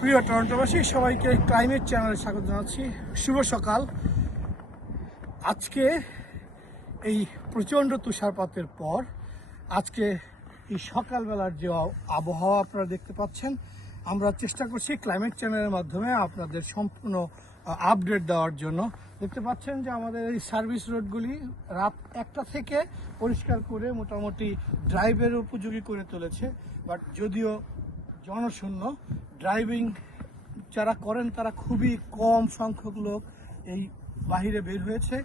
প্রিয় টরন্টোবাসী, সবাইকে ক্লাইমেট চ্যানেলে স্বাগত জানাচ্ছি। শুভ সকাল। আজকে এই প্রচণ্ড তুষারপাতের পর, আজকে এই সকালবেলার যে আবহাওয়া আপনারা দেখতে পাচ্ছেন, আমরা চেষ্টা করছি ক্লাইমেট চ্যানেলের মাধ্যমে আপনাদের সম্পূর্ণ আপডেট দেওয়ার জন্য। দেখতে পাচ্ছেন যে আমাদের এই সার্ভিস রোডগুলি রাত একটা থেকে পরিষ্কার করে মোটামুটি ড্রাইভের উপযোগী করে তুলেছে, বাট যদিও জনশূন্য ড্রাইভিং যারা করেন, তারা খুবই কম সংখ্যক লোক এই বাহিরে বের হয়েছে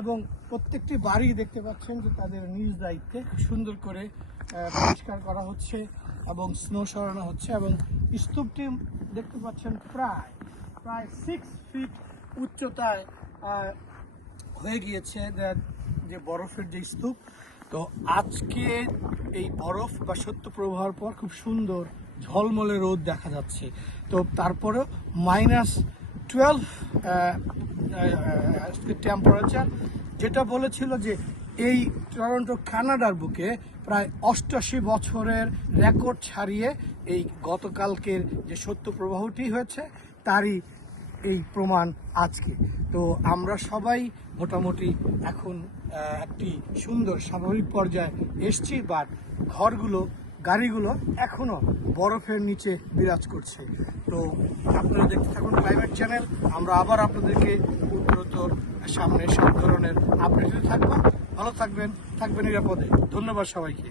এবং প্রত্যেকটি বাড়ি দেখতে পাচ্ছেন যে তাদের নিজ দায়িত্বে সুন্দর করে পরিষ্কার করা হচ্ছে এবং স্নো সরানো হচ্ছে এবং স্তূপটি দেখতে পাচ্ছেন প্রায় প্রায় সিক্স ফিট উচ্চতায় হয়ে গিয়েছে যে বরফের যে স্তূপ। তো আজকে এই বরফ বা সত্য প্রবাহের পর খুব সুন্দর ঝলমলে রোদ দেখা যাচ্ছে। তো তারপরে মাইনাস টুয়েলভ টেম্পারেচার যেটা বলেছিল যে এই টরন্টো কানাডার বুকে প্রায় অষ্টাশি বছরের রেকর্ড ছাড়িয়ে এই গতকালকের যে সত্য প্রবাহটি হয়েছে, তারই এই প্রমাণ আজকে। তো আমরা সবাই মোটামুটি এখন একটি সুন্দর স্বাভাবিক পর্যায়ে এসছি বাট ঘরগুলো গাড়িগুলো এখনও বরফের নিচে বিরাজ করছে। তো আপনারা দেখতে থাকুন ক্লাইমেট চ্যানেল আমরা আবার আপনাদেরকে উত্তরোত্তর সামনে সব ধরনের আপডেট থাকব। ভালো থাকবেন থাকবেন নিরাপদে। ধন্যবাদ সবাইকে।